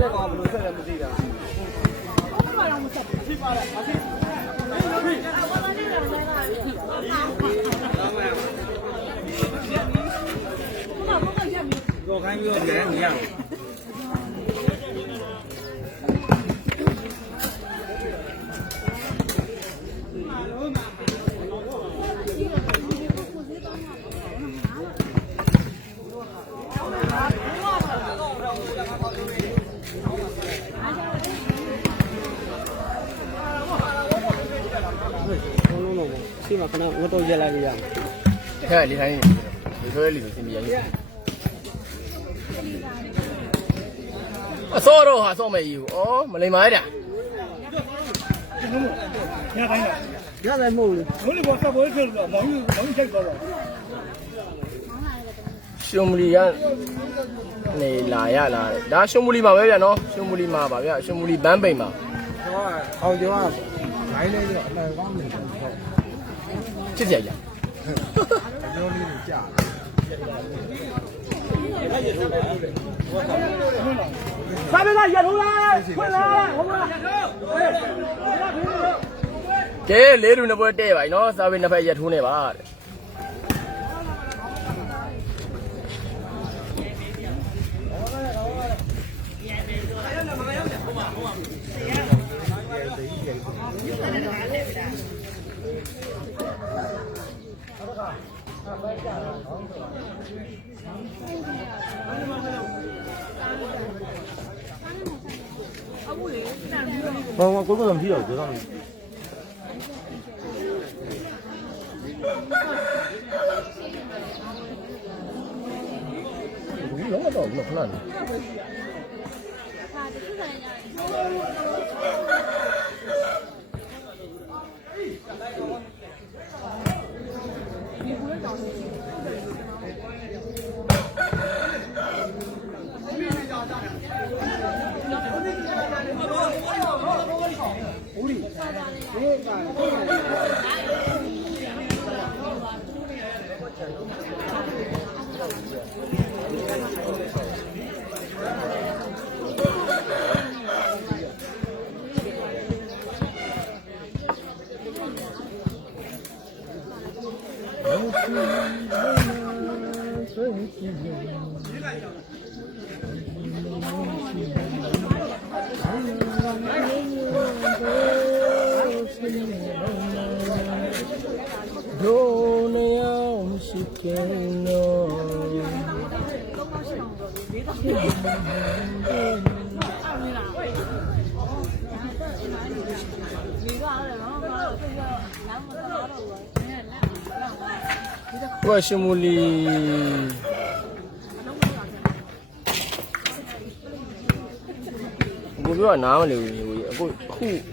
တဲ့ကောင်ဘယ်လိုဆက်လဲမသိတာတော့ခိုင်းပြီးတော့ပြန်နေရအောင်ရှိမှခဏငတော့ရက်လိုက်ရအောင်ဟဲ့လေခိုင်းဒီဆိုရလီဆိုစင်ပြရည်အစောတော့ဟာစောမယ်ကြီးဩမလိမ္မာရတာညတိုင်းလားညတိုင်းမဟုတ်ဘူးဘိုးလေးပေါ်စပေါ်ထွက်လို့မောင်ကြီးချိုက်သွားတော့ရှုံမလီကနေလာရလာဒါရှုံမလီမှာပဲဗျာနော်ရှုံမလီမှာပါဗျာရှုံမလီဘန်းပိန်မှာအော်ကျော်ကဂိုင်းလေးတော့အမှန်ကောင်းနေတယ်ဟုတ်ချစ်ကြရပြောလေးကိုကြာစာပေကရထုံးလားဖွင့်လားဟုတ်လားကဲလေးလူနှစ်ပွဲတဲ့ပါနော်စာပေနှစ်ဖက်ရထုံးနေပါတဲ့我规矩唔知道，做啥？你啷个到那可能？我是木里，我不要拿嘛留，我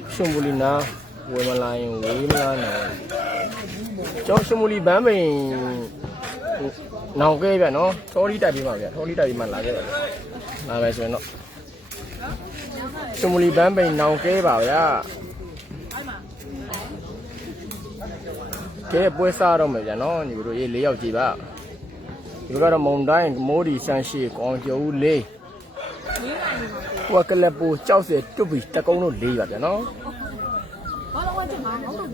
是木里拿，我们来用，我们来拿，就是木里版本。နောက်ခဲ့ဗျနော်ထော်လီတက်ပြီးမှဗျထော်လီတက်ပြီးမှလာခဲ့ပါလာပဲဆိုရင်တော့ရှမူလီဘန်းပိန်နောက်ခဲ့ပါဗျကဲပွဲစားတော့မယ်ဗျနော်ညီတို့ရေး၄ယောက်ကြည့်ပါဒီကတော့မုံတိုင်းမိုးဒီဆန်းရှိကောင်ကျော်ဦးလေးဟိုကလပူကြောက်စဲတွတ်ပြီးတကုံးတို့၄ပါဗျနော်ဘာလို့ဝတ်ချင်မှာဟုတ်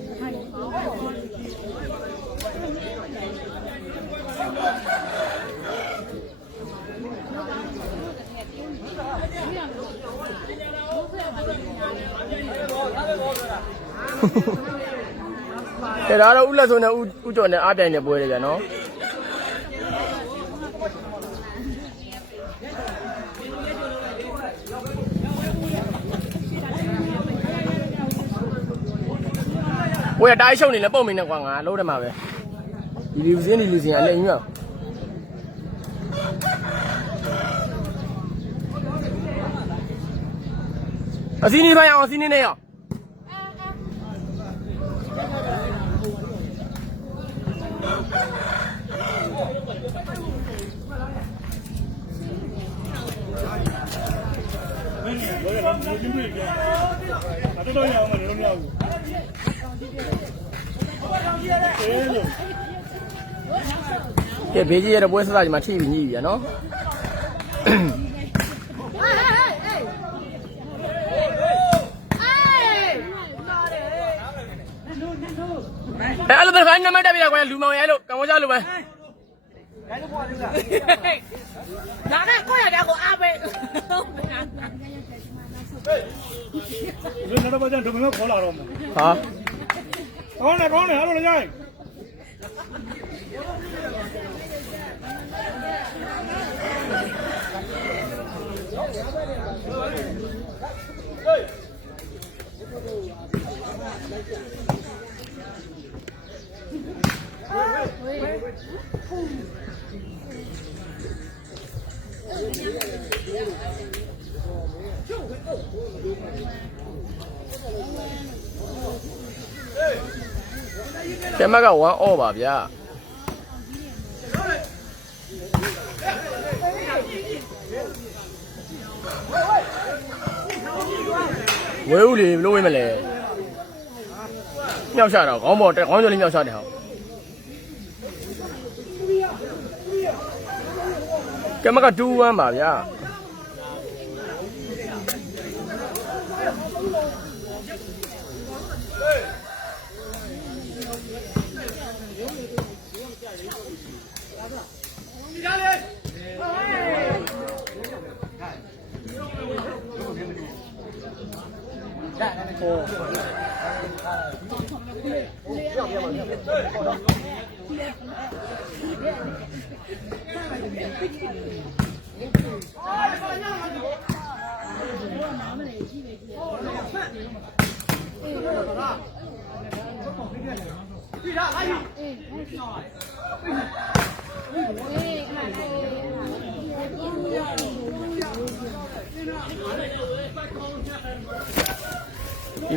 တယ်ဒါတော့ဥလက်စုံနဲ့ဥကျော်နဲ့အားတိုင်နဲ့ပွဲတယ်ဗျာနော်ပွဲအတိုင်းရှုံနေလဲပုံမင်းနဲ့ကွာငါလုံးတယ်မှာပဲဒီလူစင်းအလည်းညွတ်အစီနေပါအောင်အစီနေနဲ့ရောကဲဘေးကြီးရတဲ့ပွဲစားကြမှာထိပြီးညှိပြီနော် မတက်ပြရကွာလူမောင်ရဲလို့ကံဝကြလို့ပဲ哪个过来的我阿贝？你那把人都没有考拉了吗？ဟာ 搞呢，好了来。ကျမက1 all ပါဗျာဝဲဦးလေဘလို့ဝဲမလဲမြောက်ရှာတော့ခေါင်းပေါ်ခေါင်းကျော်လေးမြောက်ရှာတယ်ဟောကျမက2-1ပါဗျာ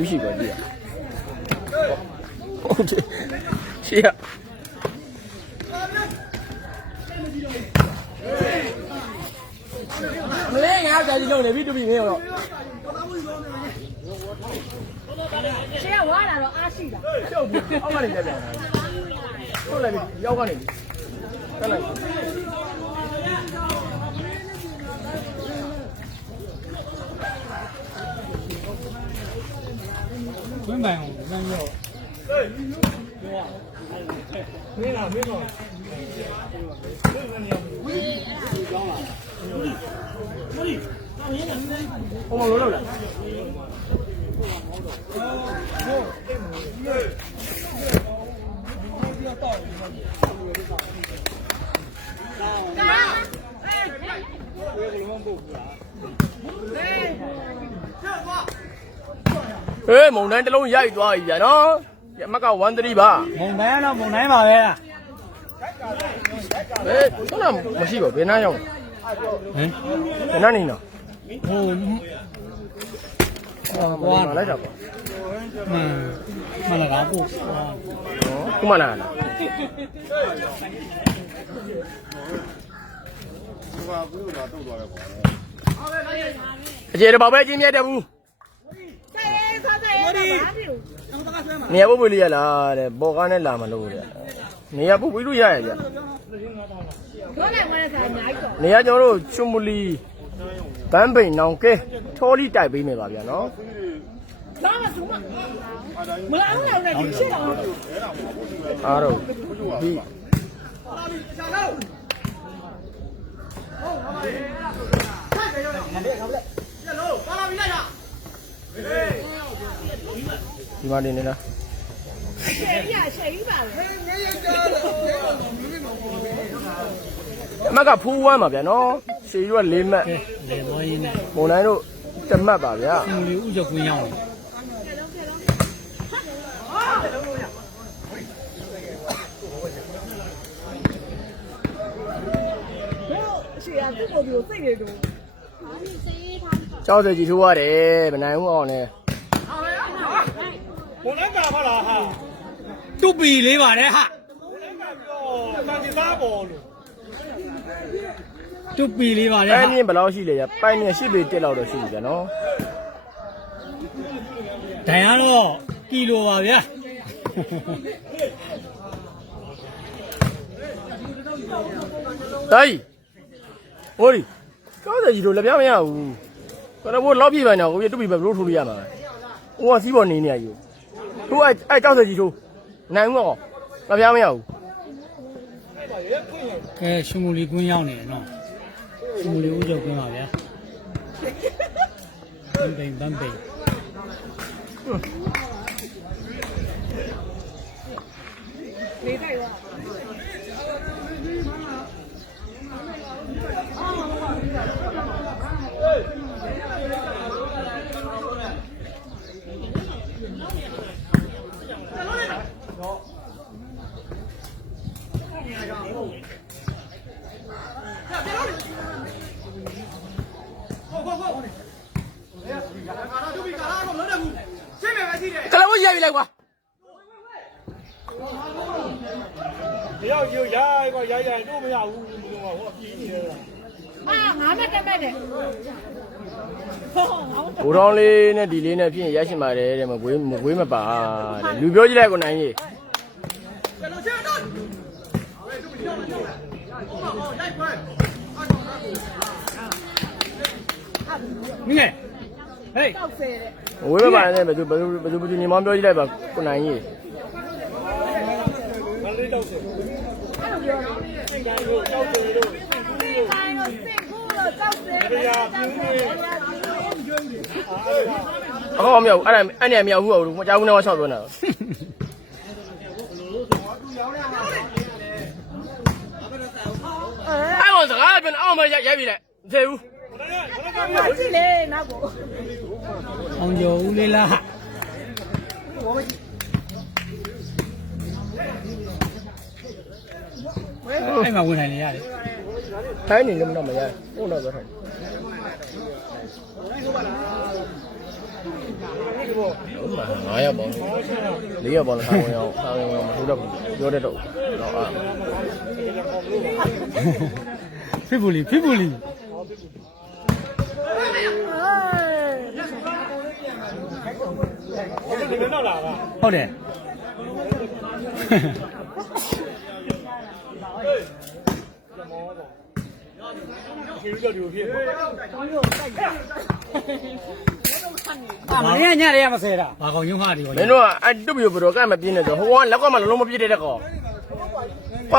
မရှိပါဘူးဟုတ်တယ်ရှေ့မလေးငါကြာကြီးလုံးနေပြီတူပြီမင်းရော谁要挖来了阿西的？ ကျုပ်ဘူးအောက်ကနေလက်ပြန်ထုတ်လိုက်ပြီရောက်ကနေပြီတက်လိုက်真买哦，真要。没了。ဟိုမလို့လို့လားမုံတိုင်းတစ်လုံးရိုက်သွားပြီဗျာနော်ရမက1-3ပါမုံတိုင်းတော့မုံတိုင်းပါပဲလားခုနမရှိပါဘယ်နှရောက်ဟမ်ဘယ်နှနေနော်ဟိုဟောလိုက်တာပေါ့မလာကားပို့ခုမှလာလားအခြေတပေါက်ပဲချင်းမြတ်တယ်ဘူးနေရာပုတ်ပွေးလေးရလားတဲ့ပေါ်ကားနဲ့လာမလို့တဲ့နေရာပုတ်ပွေးလို့ရရကြနေရာကျွန်တော်တို့ချွန်မူလီဘန်းပိန်နောင်ကဲထောလီတိုက်ပေးမယ်ပါဗျာနော်အားတော့ဒီဒီမှာနေနေလားအမကဖူးဝမ်းပါဗျာနော်ရှေးရွက်၄မှတ်လေဘောင်းနဲ့မုံတိုင်းတို့1မှတ်ပါဗျာလူလေးဥကြောက်ကွင်းရောက်ကျောက်စကြီးထိုးရတယ်မနိုင်ဘူးအောင်လေဘုန်းကပါလားဟာတူပီလေးပါတယ်ဟာဘုန်းကပြောတန်စားပေါ်လို့တူပီလေးပါတယ်ပိုင်မြင့်ဘယ်လောက်ရှိလဲရပိုင်မြင့်10ပေတက်လောက်တော့ရှိပြီဗျာနော်ဒိုင်ကတော့ကီလိုပါဗျာတိုင်းဟိုဒီကျောက်စကြီးတို့လက်ပြမရဘူးဘယ်တော့လောက်ပြပါနေကိုပြတူပြီပဲဘလို့ထိုးလို့ရမှာဟိုကစီးပေါ်နေနေရယူထိုးအဲ့ကျောက်စကြီးထိုးနိုင်ဦးအောင် ငါပြားမရဘူး ကဲရှင်မူလီကွင်းရောက်နေတယ်နော်ရှင်မူလီဦးကျော်ကွင်းပါဗျာဘန်ပိန် နေထိုင်ပါ ကလဘရိုက်လိုက်ကွာ တယောက်ကြီးရိုက်ကွာရိုက်တော့မရဘူးဘယ်လိုမှဟောအပြေးနေတယ် အာငါနဲ့တက်မဲ့တယ်ဟော ဘူတော်လေးနဲ့ဒီလေးနဲ့ဖြစ်ရင်ရရှိပါတယ်တဲ့မကွေးမပါတဲ့လူပြောကြည့်လိုက်ကိုနိုင်ကြီး မင်းဟေး တောက်ဆဲတဲ့ ဝေးမပါနဲ့ဘယ်သူညီမောင်ပြောကြည့်လိုက်ပါကိုနိုင်ကြီး မလေးတော့စေ အဲ့လိုပြောတော့တိုင်းတော့စိတ်ကူးလို့တောက်ဆဲတယ် အော်မရောက်အဲ့ဒါအဲ့နေမရောက်ဘူးမကြောက်ဘူးနဲ့ဆောက်ပြောနေတာအဲ့ဝန်စကားပြန်အောင်မရိုက်ပြီလေသေဘူး ကြည့်လေနောက်ကို အောင်ကျော်ဦးလေးလားအဲ့မှာဝင်နိုင်နေရတယ် ထိုင်းနေလို့မတော့မရဘူးတော့ပြောထိုင်း9ရက်ပေါ့4ရက်ပေါ့လားဆောင်းဝင်အောင်မထိုးတော့ဘူးပြောတတ်တော့တော့အာ ဖိပူလီ ဟေး ဟုတ်တယ်မင်းကညရဲမဆဲတာဘာကောင်ရုံးဟာဒီ မင်းတို့ကအဲ့တုပ်ပြီးဘယ်တော့ကမပြင်းနေဆိုဟိုကလက်ကမှလုံးမပြည့်တဲ့ကော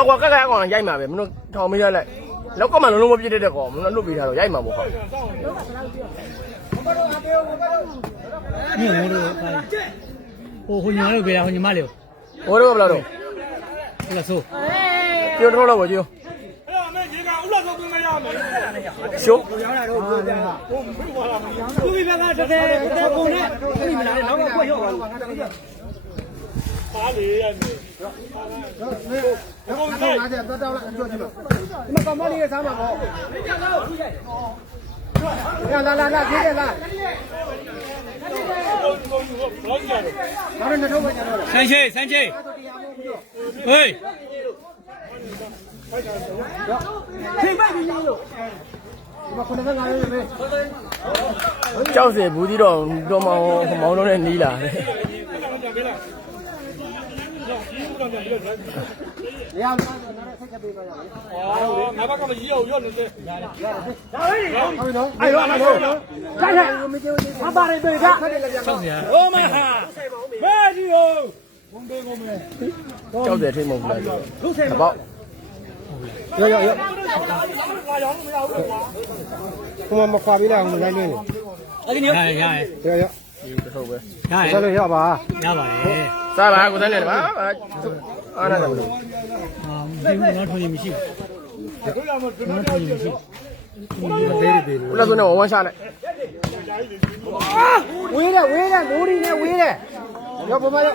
ကွာကကကောင်ရိုက်မှာပဲမင်းတို့ထောင်မေးရလိုက်လက်ကမှလုံးမပြည့်တဲ့ကောမင်းတို့လွတ်ပေးထားတော့ရိုက်မှာပေါ့ဟုတ် ညို့မို့လို့ဟိုညောလို့ပြောဟိုညီမလေး ဟိုတော့ဘယ်လိုတော့ ဟိုလာဆို ပြောတော့တော့ပြောရှုပ် သူမိဘကတဲ့ပုံနဲ့အဲ့ဒီမလားနောက်ကခွက်ရောက်သွားပါလေရနေဟုတ်ကဲ့ငါကျတော့လာကြောက်ကြည့်ပါဒီမှာကောင်မလေးရဲ့စားမှာပေါ့လာပြေးတယ်လားဆန်းချေဟေးထိပ်ပိုက်ပြီးလို့ဒီမှာ9၅လေးပဲ ကြောက်စင်ဘူးဒီတော့မောင်လုံးနဲ့နီးလာတယ် ရအောင်ဆက်ချက်ပေးပါရအောင်ငါဘက်ကမကြီးအောင်ရော့နေတယ်ဒါပဲဟုတ်နော်အဲ့ရောအဲ့ရောကြိုက်ဟဲ့မပြောသေးဘာပါရဲတွေ့ကဆောက်စရာဟိုမဟာဘယ်ဒီဟိုဘုံသေးကုန်မယ် ကြောက်စင်ထိတ်မဟုတ်ဘူးလားတပေါက် ရောဟိုမှာမခွာပေးလိုက်အောင်လိုက်နေတယ်အဲ့ဒီနေရရော ဒီတစ်ထုပ်ပဲ ဆက်လို့ရပါရပါတယ် စားပါကိုတန်းနေပါအားနာတယ်ဘယ်လို ဒီမှာထွန်ရင်မရှိဘူးနော်ထွန်ရင်မရှိဘူးမသေးတယ် ဘယ်လိုဆိုနေဝမ်းရှာလိုက် ဝေးတယ်မိုးရီနဲ့ဝေးတယ်ရောပမာရော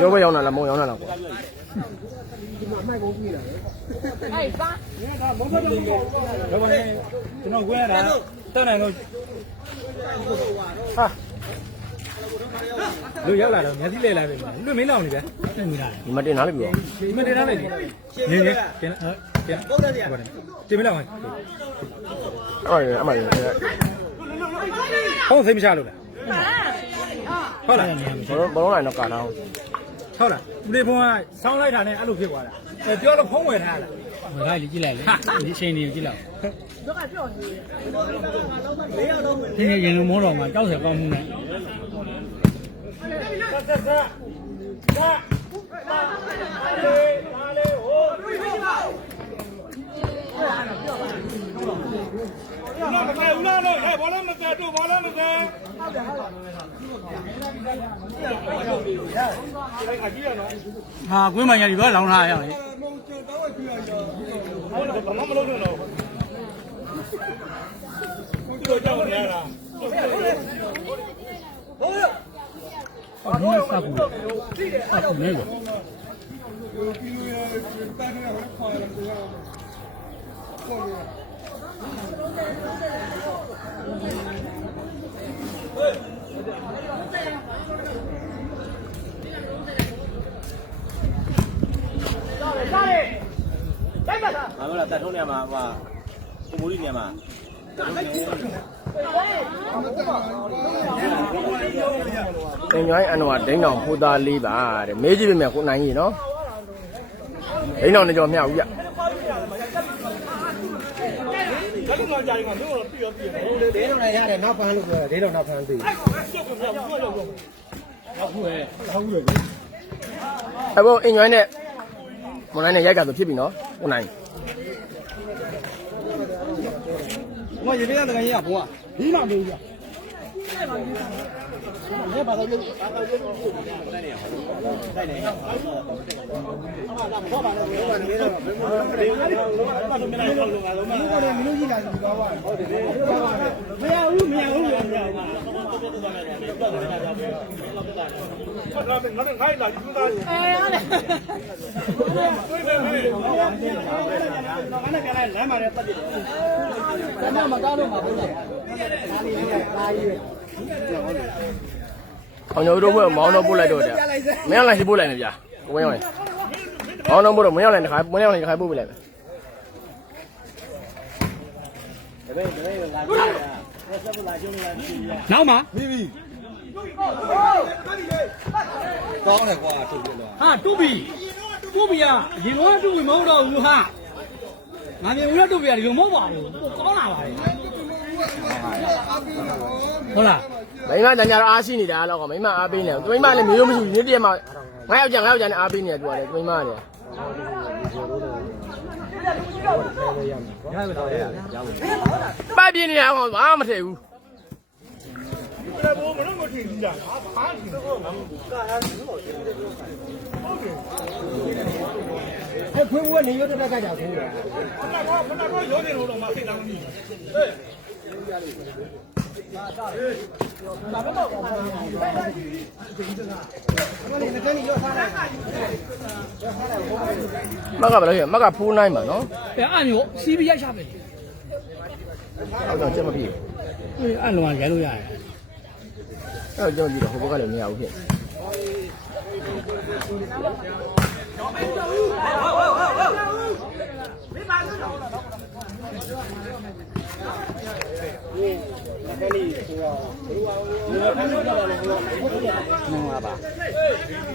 ရောပဲရောက်လာလားမုံရောက်လာလားကွာ အဲ့ပါ ရောပါနဲ့ကျွန်တော်ဝေးရတာတက်နိုင်လို့ဟာလူရောက်လာတော့မျက်စိလဲလာပြီလူမင်းလောင်နေဗျတင်မိလာတယ် ဒီမှာတင်ထားလိုက်ပြီ ဒီမတင်ထားလိုက်ဒီနေတင်ပုတ်တယ်ရတင်မလောက်ဟဲ့ အမှန်ဟုတ်သိမချလို့လားဟုတ်လား ဘလုံးလိုက်တော့ကာထားအောင် ဟုတ်လားဦးလေးဖုန်းကဆောင်းလိုက်တာနဲ့အဲ့လိုဖြစ်သွားတာပြောလို့ဖုန်းဝယ်ထားလားဝယ်ထားလေကြည့်လိုက်လေဒီအချိန်ကြီးကြည့်လိုက် တော့ကပြောနေတယ် ဒီနေ့ရင်လုံးမောတော်မှာကြောက်စရာကောင်းမှုနဲ့ ဟာကွင်းမှန်ရဒီဘာလောင်လာရအောင်ဘာမှမလုပ်နဲ့တော့ဒီလိုကြောက်နေရတာဟုတ်ရစကူနေရောဘာလို့လဲတက်ထုံးနေမှာဟိုကိုမိုးရီနေမှာအင်ဂျွိုင်းအန်ဝါဒိန်းတောင်ဖိုးသားလေးပါတဲ့မေးကြည့်ပြမယ်ကိုနိုင်ကြီးနော်ဒိန်းတောင်နေကြော်မြောက်ဦးပြ ဒါလည်းမကြိုင်မှာမျိုးတော့ပြည့်ရောပြည့်ရော ဒေးတော့လည်းရတယ်နောက်ဖမ်းလို့ပြောဒေးတော့နောက်ဖမ်းသိ အဲ့ဘောအင်ဂျွိုင်းနဲ့မနိုင်နဲ့ရိုက်ကဆိုဖြစ်ပြီနော်ကိုနိုင် 我这边那个也红啊，你那没有？你把它给အောင်တို့ဘက်မောင်းတော့ပို့လိုက်တော့ကြာမင်းလိုက်စီပို့လိုက်နေဗျာကိုဝင်းရောင်းမောင်းတော့ပို့တော့မင်းရောက်လိုက်တစ်ခါမင်းရောက်လိုက်တစ်ခါပို့ပြလိုက်နောက်မှာ ကောင်းတယ်ကွာထုတ်ပြလို့ ဟာတူပြီอ่ะရင်တော့တူပြီမဟုတ်တော့ဘူးဟာငါမြင်ဦးရတူပြီอ่ะဒီလိုမဟုတ်ပါဘူးကောင်းလာပါလေဟုတ်လား မိမတန်ကြတော့အားရှိနေတာတော့မိမအားပေးနေတယ်မိမလည်းမျိုးမရှိဘူးနေ့တည်းမှာငါယောက်ျားနဲ့အားပေးနေတယ်သူကလည်းမိမလည်းပတ်ပြင်းနေအောင်ဘာမှမထည့်ဘူး ဘယ်ဘိုးမလို့မထင်ဘူးကြာဘာထင်တော့ ခွေးဝဲနေရတဲ့ကကြခိုးတယ် ခဏတော့ရောနေလို့တော့မသိတာမသိမကဘာလို့ရမကဖူးနိုင်မှာနော် အဲ့အမျိုးစီးပြီးရိုက်ချပဲ အောက်တော့ချက်မပြေ အဲ့လွန်ရိုက်လို့ရတယ် အဲ့တော့ကြောက်ကြည့်တော့ဟိုဘက်ကလည်းမရဘူးဖြစ်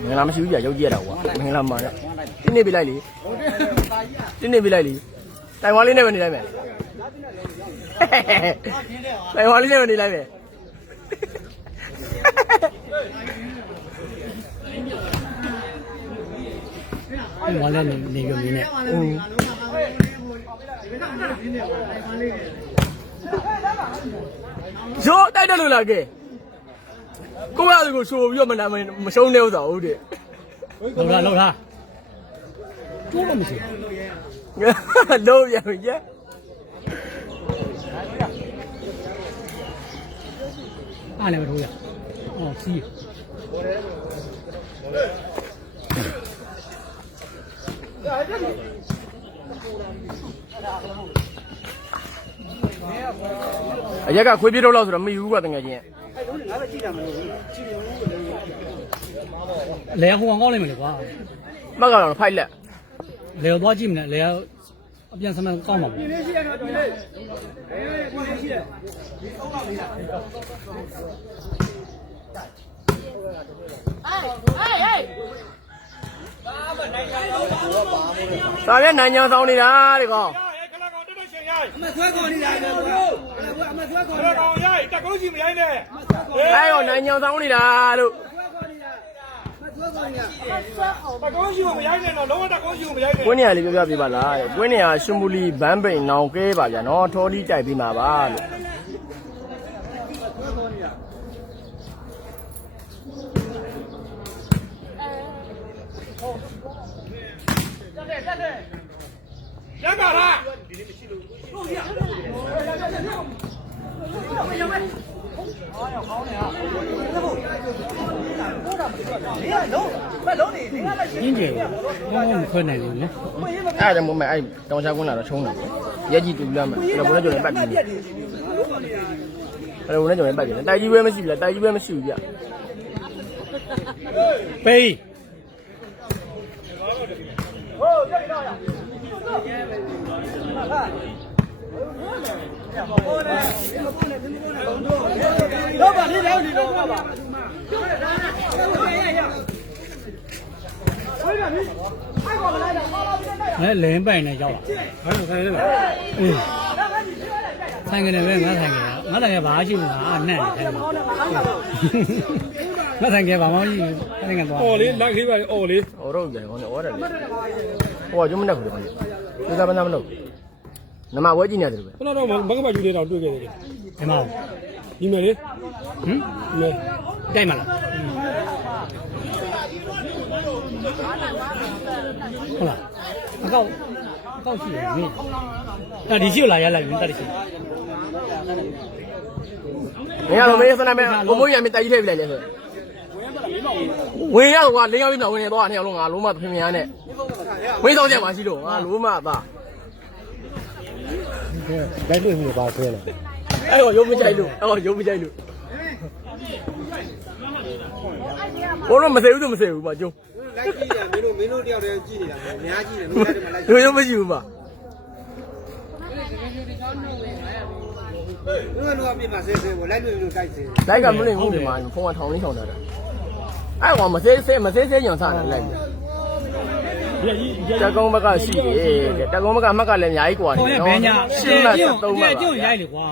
မင်္ဂလာမရှိဘူးကြာရုပ်ကြည့်ရတာကွာမင်္ဂလာမှာနဲ့တင်းနေပြလိုက်လေတင်းနေပြလိုက်လေတိုင်ဝါလေးနဲ့ပဲနေလိုက်မယ်တိုင်ဝါလေးနဲ့ပဲနေလိုက်မယ် ဝါလည်းနေကြမင်းနဲ့ ရိုးတိုက်တယ်လို့လားကဲကိုယ့်အကူကိုရှိုးပြီးတော့မရှုံးနေဥစ္စာဟုတ်တယ် လောက်ထားကျိုးမမရှိ လုံးပြန်ပြီကျ အားလည်းမထိုးရဟောစီး အရက်ကခွေးပြေးတော့လို့ဆိုတော့မယူဘူးကွာတကယ်ချင်း လဲဟိုအောင်ကောင်းလိုက်မယ်လေကွာ မှတ်ကတော့ဖိုက်လက် လဲသွားကြည့်မလဲလဲအပြန်စမ်းကောင်းပါဘူး စာရက်နိုင်ညာဆောင်နေတာတဲ့ကောင် ခလာကောင်တက်တက်ရှင်ရိုက်အမဆွဲကောင်နေတာလေအမဆွဲကောင်ခလာကောင်ရိုက်တက်ကုန်းစီမရိုက်နဲ့ အဲ့တော့နိုင်ညာဆောင်နေတာလို့ ဆွဲကောင်နေ ကောင်းရှိကိုမရိုက်နဲ့တော့လုံးဝတကောင်းရှိကိုမရိုက်နဲ့ ကွင်းနေရလေးပြပြပေးပါလားကွင်းနေရရွှေမူလီဘန်းပိန်နောင်ကဲပါဗျာနော်ထော်လီကြိုက်ပေးမှာပါလို့ရပါလား ရင်းကျယ်ဘာမှမခွဲနိုင်ဘူးနော် အဲ့ဒါမှမဟုတ်အဲ့တောင်ချကွန်းလာတော့ချုံးတယ်ရက်ကြီးတူလာမယ်ဘယ်လိုလဲကျွန်တော်ပတ်ပြီးဘယ်လိုလဲကျွန်တော်ပတ်ပြီးတိုက်ကြီးပဲမရှိဘူးလားတိုက်ကြီးပဲမရှိဘူးဗျ ပေး တော့ပါလေတော့ဒီတော့ပါပါလဲလင်းပိုင်နဲ့ရောက်လာဘာလို့ဆိုင်လဲအေးဆိုင်ကနေပဲငါဆိုင်ကငါဆိုင်ကဘာရှိဘူးငါအနှက်နေတယ်ငါဆိုင်ကဘာမှမရှိဘူးဆိုင်ကသွား အော်လေးလက်ခေးပါလေအော်လေး ဟိုတော့ပြန်ခေါင်းနဲ့ဩတယ်လေဟိုကကျမနဲ့ခုတည်းခေါင်းဒီကဘာမှမလုပ်နမဝဲကြည့်နေတယ်ပဲ ခဏတော့ဘက်ကမကျူလေးတော့တွေ့ခဲ့တယ် ဒီမှာ ဒီမယ်လေ ဟမ် ဒီမယ် တိုက်မလားဟုတ်လားအကောက်ရှိတယ်မင်းအဲ့ဒီရှိလာရလိုက်ပြီတက်ရှိ မင်းကတော့မင်းစနေမဲဘုံဘုံရမင်းတိုက်ကြီးထည့်ပြလိုက်လေဆိုဝင်ရတော့ကွာလင်းရောက်ပြီးတော့ဝင်နေတော့နှစ်ယောက်လုံးငါလုံးမဖင်မြန်းနဲ့ဝင်းဆောင်ချက်ပါရှိလို့ငါလုံးမပါ လိုက်လို့မျိုးပါဆွဲလာ အဲ့တော့ရုပ်မကြိုက်လို့အဲ့တော့ရုပ်မကြိုက်လို့ဘိုးတော့မစဲဘူးသူမစဲဘူးပါကျုံ လိုက်ကြည့်ရမင်းတို့တယောက်တည်းကြည့်နေတာအများကြီးတယ်မင်းတို့ကလိုက် ရုပ်မရှိဘူးပါ တို့ကပြမှာဆဲဆဲကိုလိုက်လို့တိုက်စေ လိုက်ကမလို့ဘူးဒီမှာဖုန်းကထောင်လေးထောင်တာအဲ့ကောင်မစဲညွန်စားတယ်လိုက်တက်ကုန်းဘက်ကရှိတယ်တက်ကုန်းဘကအမှတ်ကလည်းအများကြီးกว่า ဟို နေ ရ နော် ဘဲညာ ရှင်းမှ73မှတ် ကျုံရိုက်လေကွာ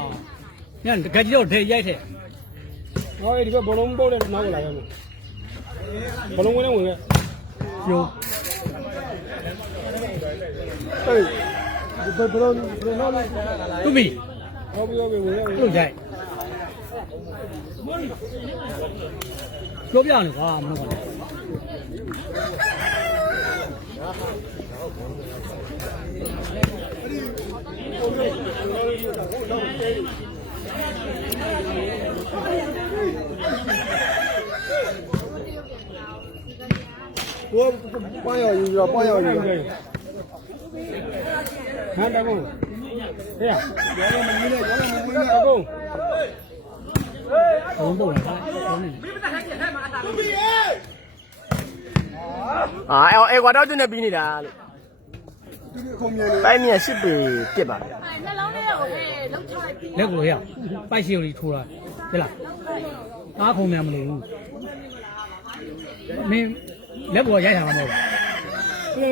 ညတကယ်ကြီးတော့ထဲရိုက်ထဲ ဟောဒီကဘလုံးပို့တဲ့နောက်ကိုလာရမယ်ဘလုံးဝင်နေဝင်ခဲ့ ကျုံ ဟေးဒီဘလုံးနောက်လိုက် သူပြီ ဟောပြီးဝင်ခဲ့ လို့ရိုက်ပြောပြနေကွာမလို့က ကိုပွားရောယူရောပွားရောယူဟမ်တကုန်းဟဲ့ရောမမီးနဲ့ရောမမီးနဲ့တကုန်း ဘုံတော့လားဘုံနေ အဲ့ကွာတော့တင်နေပြီးနေတာလို့ ဒီခုံမြန်နေ တိုင်းမြန်10ပေပြစ်ပါဗျာ နှလုံးလေးကိုဟဲ့လုံးချလိုက်ပြီး လက်ကိုရပိုက်ရှိရီထိုးတာဟဲ့လားအားခုံမြန်မလို့ဘူးမင်းလက်ကိုရိုက်ထားမှာမဟုတ်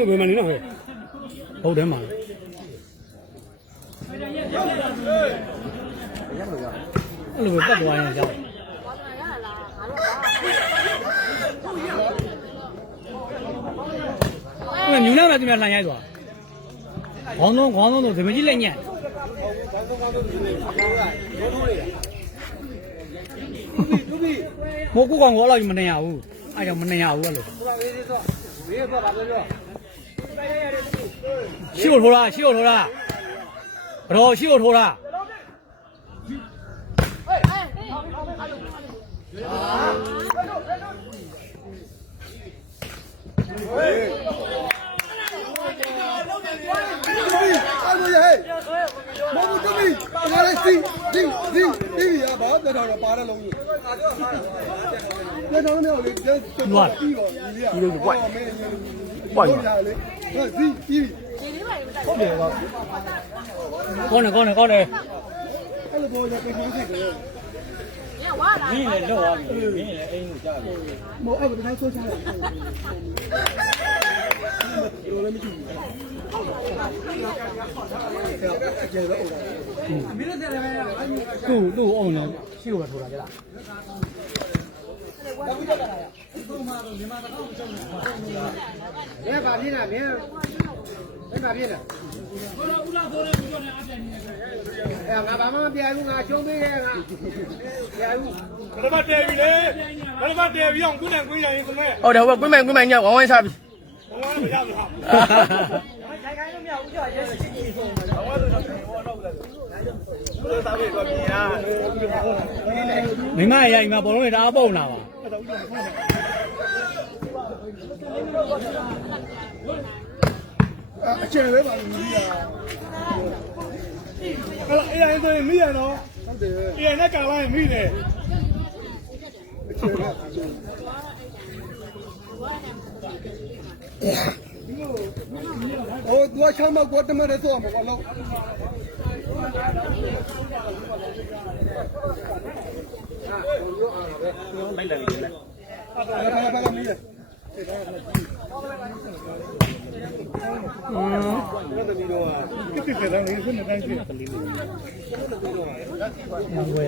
ဘယ်မှာနေတော့ဟဲ့ ဘူးဟုတ်တယ်မှာအဲ့လိုပဲတက်သွားရင်ကြောက်အဲ့မြူနာကဒီမှာလှန်ရိုက်သွားခေါင်းဆုံးတော့ဒီမကြီးလက်ညံ့မိုးကူကောင်ကိုအဲ့လိုမနေရဘူးအဲ့ကြောင့်မနေရဘူးအဲ့လိုရှိကိုထိုးတာဘရောရှိကိုထိုးတာ အားလို့ရဟဲ့မဟုတ်ဘူးတမီးငါလည်းစီရပါတော့တော့ပါတဲ့လုံးကြီးလက်တော်နဲ့လေပြီးတော့ဒီလိုကွက်ကွက်လေဟဲ့စီပြီးဟုတ်တယ်ကော ကောင်းတယ် အဲ့လိုပေါ်နေပြင်နေတယ် ညဝါလာ မင်းလည်းလောက်သွားပြီမင်းလည်းအိမ်ကိုကြားပြီ မဟုတ်အဲ့ဒါတိုင်းဆွချလိုက်လိုလည်းမရှိဘူးကျေတော့ဟုတ်တယ် သူ့အောင်လည်းရှိကိုပဲထိုးတာကြလား ဘာဖြစ်လဲမင်းဘာဖြစ်လဲငါဘာမှမပြဘူးငါချုံးပေးတယ်ငါပြဘူးဘယ်မှာတဲပြီလေဘယ်မှာတဲပြီအောင်ကုန်းနဲ့ကွင်းရရင်ကိုမဲ ဟုတ်တယ်ဟိုကကွင်းမိုင်ညဝိုင်းဝိုင်းစားပြီ ဘာမှမရဘူးဟာ ခိုင်ခိုင်လို့မရဘူးကြောက်ရဲရှိရှိဆုံးတယ်ဘာမှမလုပ်ဘူးဘောတော့လည်းဘယ်သားပဲကွာပြင်ရ မိမရိုက်မှာဘောလုံးတွေတအားပုံလာပါ အချိန်ပဲပါလို့မြည်ရဟဲ့အေးရင်ဆိုရင်မိရနော်ဟုတ်တယ်အေးနဲ့ကန်လိုက်မိတယ်အချိန်ပဲ哦，我想嘛，我他妈的做嘛，我老。 လိုက်တယ်လေ ညဝဲ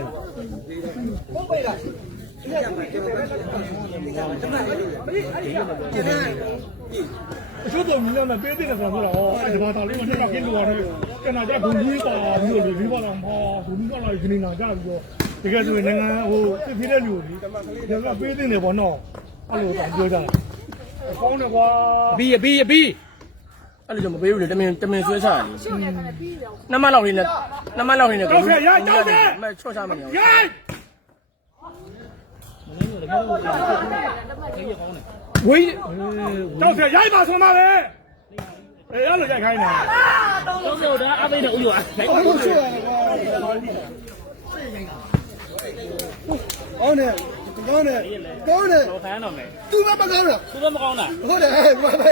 说到明天呢，别的那啥不了哦，哎，他那个那个给路上，跟那家公鸡打，没有驴巴上跑，公鸡巴上肯定拿家比较，这个就是那个哦，这批的牛的，那个别的那帮孬，阿罗当交的，放的话， အပြီးအပြီးအပြီး အဲ့လိုကြောင့်မပေးဘူးလေတမင်ဆွဲချတယ်နှစ်မလောက်လေးနဲ့နှစ်မလောက်လေးနဲ့ကိုမချော့ချမနေအောင် 耶！ ဝေး 赵铁压一把从哪里？哎，让人家看呢。 တော့တော့ဒါအပိတ်တော့ဥရောလိုက် ကောင်းတယ်ကောင်းတယ်ကောင်းတယ် တော့ခိုင်းတော့မယ် သူမမကောင်းတော့ သူတော့မကောင်းတာ ဟုတ်တယ်ဘာပဲ